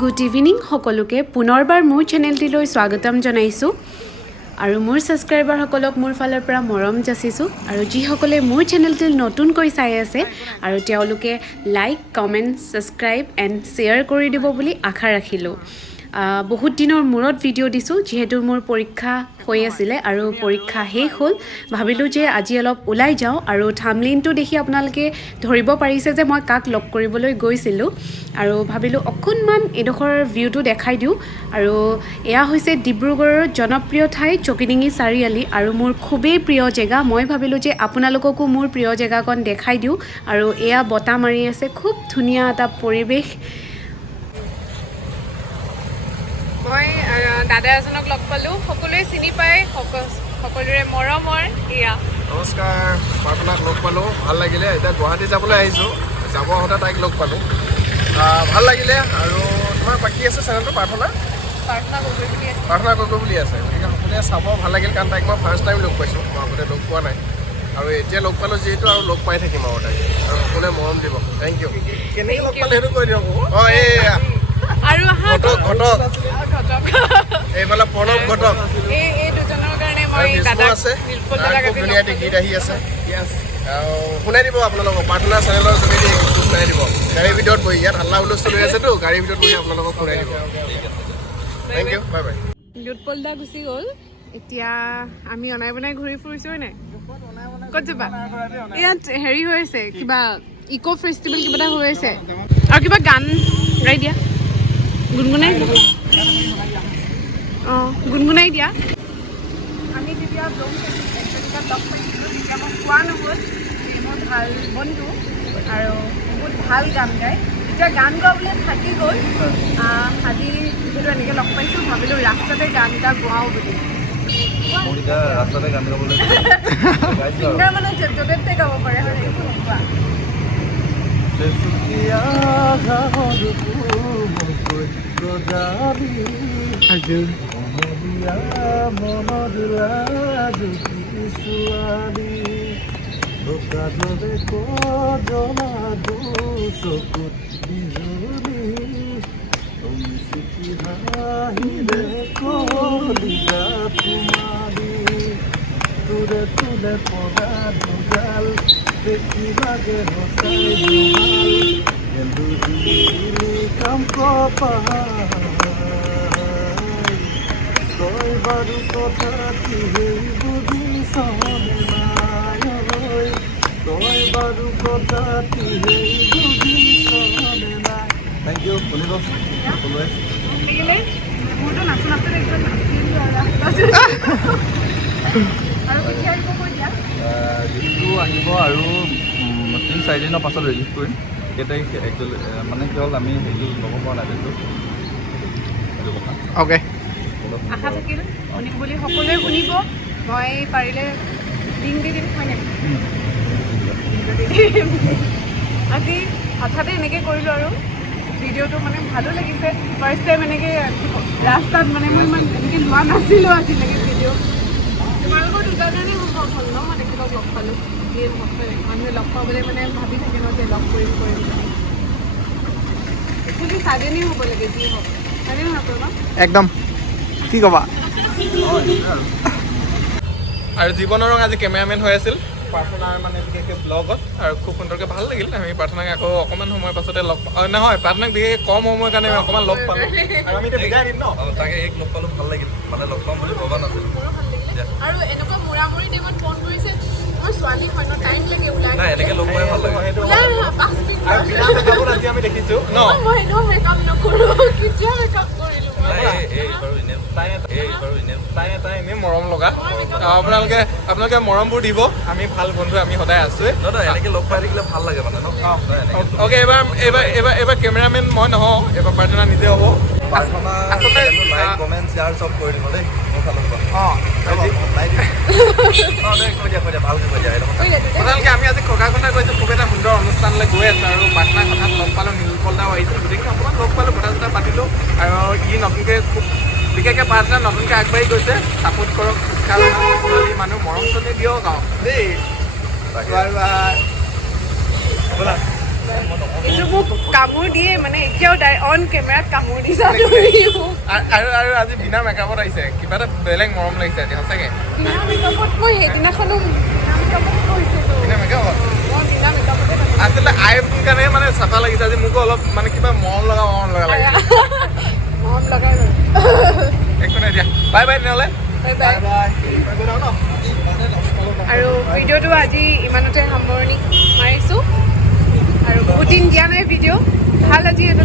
good evening সকলোকে পুনৰবাৰ মোৰ চেনেলটিলৈ স্বাগতম জনাইছোঁ আৰু মোৰ ছাবস্ক্ৰাইবাৰসকলক মোৰ ফালৰ পৰা মৰম যাচিছোঁ আৰু যিসকলে মোৰ চেনেলটি নতুনকৈ চাই আছে আৰু তেওঁলোকে like comment subscribe and share কৰি দিব বুলি আশা ৰাখিলোঁ বহুত দিনৰ মূৰত ভিডিঅ' দিছোঁ যিহেতু মোৰ পৰীক্ষা হৈ আছিলে আৰু পৰীক্ষা শেষ হ'ল ভাবিলোঁ যে আজি অলপ ওলাই যাওঁ আৰু থাম্বনেইলটো দেখি আপোনালোকে ধৰিব পাৰিছে যে মই কাক লগ কৰিবলৈ গৈছিলোঁ আৰু ভাবিলোঁ অকণমান এডোখৰ ভিউটো দেখাই দিওঁ আৰু এয়া হৈছে ডিব্ৰুগড়ৰ জনপ্ৰিয় ঠাই চকিডিঙি চাৰিআলি আৰু মোৰ খুবেই প্ৰিয় জেগা মই ভাবিলোঁ যে আপোনালোককো মোৰ প্ৰিয় জেগাকণ দেখাই দিওঁ আৰু এয়া বতাহ মাৰি আছে খুব ধুনীয়া এটা পৰিৱেশ মই দাদা এজনক লগ পালোঁ সকলোৱে চিনি পায় সকলোৰে মৰমৰ এয়া নমস্কাৰ প্ৰাৰ্থনাক লগ পালোঁ ভাল লাগিলে এতিয়া গুৱাহাটী যাবলৈ আহিছোঁ যাব আহোঁতে তাইক লগ পালোঁ ভাল লাগিলে আৰু তোমাৰ বাকী আছে চেনেলটো প্ৰাৰ্থনা গগৈ বুলি আছে গতিকে সকলোৱে চাব ভাল লাগিল কাৰণ তাইক মই ফাৰ্ষ্ট টাইম লগ পাইছোঁ মই আগতে লগ পোৱা নাই আৰু এতিয়া লগ পালোঁ যিহেতু আৰু লগ পাই থাকিম আৰু তাইক আৰু সকলোৱে মৰম দিব থেংক ইউ কেনেকৈ লগ পালে সেইটো কৈ দিয়ক অঁ এইয়া আৰু ঘটক এইফালে প্ৰণৱ ঘটক এই দুজনৰ কাৰণে মই দাদাক আছে খুব ধুনীয়া এটি গীত আহি আছে শুনাই দিব আপোনালোকক প্ৰাৰ্থনা চেনেলৰ যোগেদি শুনাই দিব গাড়ীৰ ভিতৰত বহি ইয়াত হাল্লা হুলস্থুল হৈ আছেতো গাড়ীৰ ভিতৰত বহি আপোনালোকক শুনাই দিব থেংক ইউ বাই বাই লুটপলদা গুচি গ'ল এতিয়া আমি অনাই বনাই ঘূৰি ফুৰিছোঁ হয় নাই ক'ত যাবা ইয়াত হেৰি হৈ আছে কিবা ইক' ফেষ্টিভেল কিবা এটা হৈ আছে আৰু কিবা গান গাই দিয়া গুণগুণাই দিয়া অঁ গুণগুণাই দিয়া আমি যেতিয়া লগ পাইছিলোঁ তেতিয়া মই কোৱা নহ'ল যে মোৰ ভাল বন্ধু আৰু বহুত ভাল গান গায় এতিয়া গান গাবলৈ থাকি গ'ল আজি যিহেতু এনেকৈ লগ পাইছোঁ ভাবিলোঁ ৰাস্তাতে গান এটা গোৱাওঁ বুলি ছিংগাৰ মানে য'তে গাব পাৰে হয় কোৱা তুলে পদা দুগাল দেখি লাগে কাম তই বাৰু কথা কি বুজি চানে নাই তই বাৰু কথা কি বুজি চানে নাই থেংক ইউ শুনিব সকলোৱে মোৰতো নাচো নাচো একদম গীতটো আহিব আৰু 3-4 দিনৰ পাছত ৰিলিজ কৰিম কেইটাৰিখে একচুৱেলি মানে কি হ'ল আমি হেৰি ল'ব পৰা নাই ডেটটো সেইটো কথা অ'কে আশা থাকিল শুনিম বুলি সকলোৱে শুনিব মই পাৰিলে লিংক দি দিম হয় নাই আজি হঠাতে এনেকৈ কৰিলোঁ আৰু ভিডিঅ'টো মানে ভালো লাগিছে ফাৰ্ষ্ট টাইম এনেকৈ ৰাস্তাত মানে মই ইমান এনেকৈ লোৱা নাছিলোঁ আজিলৈকে ভিডিঅ' তোমালোকৰ দুটাৰ কাৰণে সম্ভৱ হ'ল ন মই তেখেতক লগ পালোঁ যিয়ে নহওক মানুহে লগ পাবলৈ মানে ভাবি থাকে ন যে লগ কৰিম একচুৱেলি ছাডেনলি হ'ব লাগে যি হওক হয়নে নহয় ন একদম কি ক'বা আৰু জীৱনৰ ৰং আজি কেমেৰামেন হৈ আছিল প্ৰাৰ্থনাৰ মানে বিশেষকৈ ব্লগত আৰু খুব সুন্দৰকৈ ভাল লাগিল আমি প্ৰাৰ্থনাক আকৌ অকণমান সময়ৰ পাছতে লগ নহয় প্ৰাৰ্থনাক বিশেষকৈ কম সময়ৰ কাৰণে আমি অকণমান লগ পালোঁ আৰু আমি এতিয়া বিদায় দিম ন তাকে এক লগ পালোঁ ভাল লাগিল মানে লগ পাম বুলি ভবা নাছিলোঁ আৰু এনেকুৱা মূৰামূৰি টাইমত ফোন কৰিছে মই ছোৱালী হয় ন টাইম লাগে ওলাই নাই এনেকৈ লগ পাই ভাল লাগে আজি আমি দেখিছোঁ ন মই এনেও মেকআপ নকৰোঁ কেতিয়া মেকআপ কৰিলোঁ তাই এনেই মৰম লগা আপোনালোকে মৰমবোৰ দিব আমি ভাল বন্ধু আমি সদায় আছোঁৱে এনেকৈ লগ পাই থাকিলে ভাল লাগে মানে অ'কে এইবাৰ কেমেৰামেন মই নহওঁ এইবাৰ প্ৰাৰ্থনা নিজে হ'ব আচলতে কমেণ্ট শ্বেয়াৰ চব কৰি দিব দেই আপোনালোকে আমি আজি খোকাখনা গৈছোঁ খুব এটা সুন্দৰ অনুষ্ঠানলৈ গৈ আছোঁ আৰু প্ৰাৰ্থনাৰ কথাত লগ পালোঁ নীলপলদাও আহিছিল গতিকে অকণমান লগ পালোঁ কথা চথা পাতিলোঁ আৰু ই নতুনকৈ খুব বিশেষকৈ প্ৰাৰ্থনা নতুনকৈ আগবাঢ়ি গৈছে ছাপোৰ্ট কৰক উৎসাহ ছোৱালী মানুহ মৰম চলি দিয়ক আৰু দেই কিন্তু মোক কামোৰ দিয়ে মানে এতিয়াও তাই অন কেমেৰাত কামোৰ দিছা আৰু আৰু আজি বিনা মেকআপত আহিছে কিবা এটা বেলেগ মৰম লাগিছে আজি সঁচাকে বিনা মেকআপত মই সেইদিনাখনো বিনা মেকআপত কৰিছিলোঁ বিনা মেকআপত মই বিনা মেকআপতে আচলতে আইফোন কাৰণে মানে চাফা লাগিছে আজি মোকো অলপ মানে কিবা মৰম লগা লাগিছে মৰম লগাই বাৰু একো নাই দিয়া বাই বাই তেনেহ'লে বাই বাই আৰু ভিডিঅ'টো আজি ইমানতে সামৰণি মাৰিছোঁ আৰু বহুত দিন দিয়া নাই ভিডিঅ' ভাল আজি এটা